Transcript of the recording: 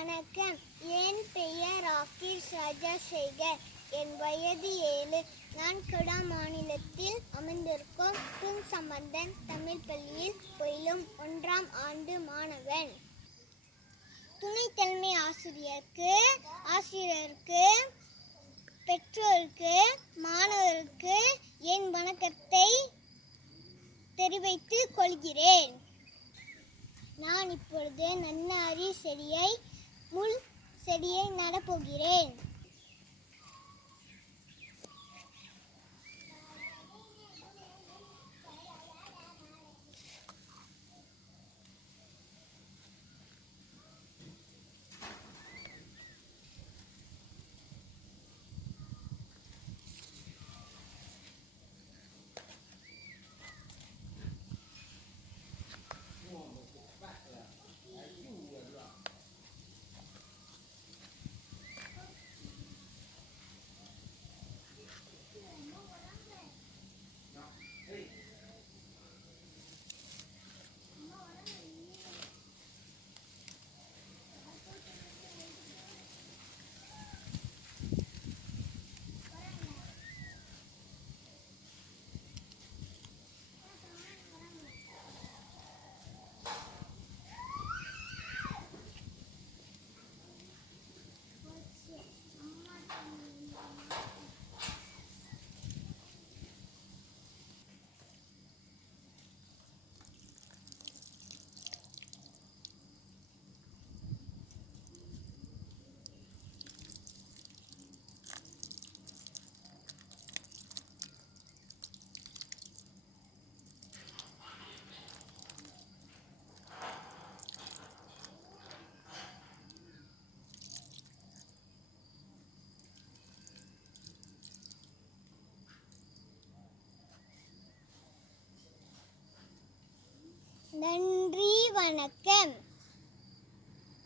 வணக்கம். என் பெயர் ஆகிர் ராஜசேகர். என் வயது 7. நான் குடா மாநிலத்தில் அமைந்திருக்கும் சம்பந்தன் தமிழ் பள்ளியில் பயிலும் 1ஆம் ஆண்டு மாணவன். துணை தலைமை ஆசிரியருக்கு, பெற்றோருக்கு, மாணவருக்கு என் வணக்கத்தை தெரிவித்துக் கொள்கிறேன். நான் இப்பொழுது நன்னாரி முள் செடியை நடப்போகிறேன். நன்றி, வணக்கம்.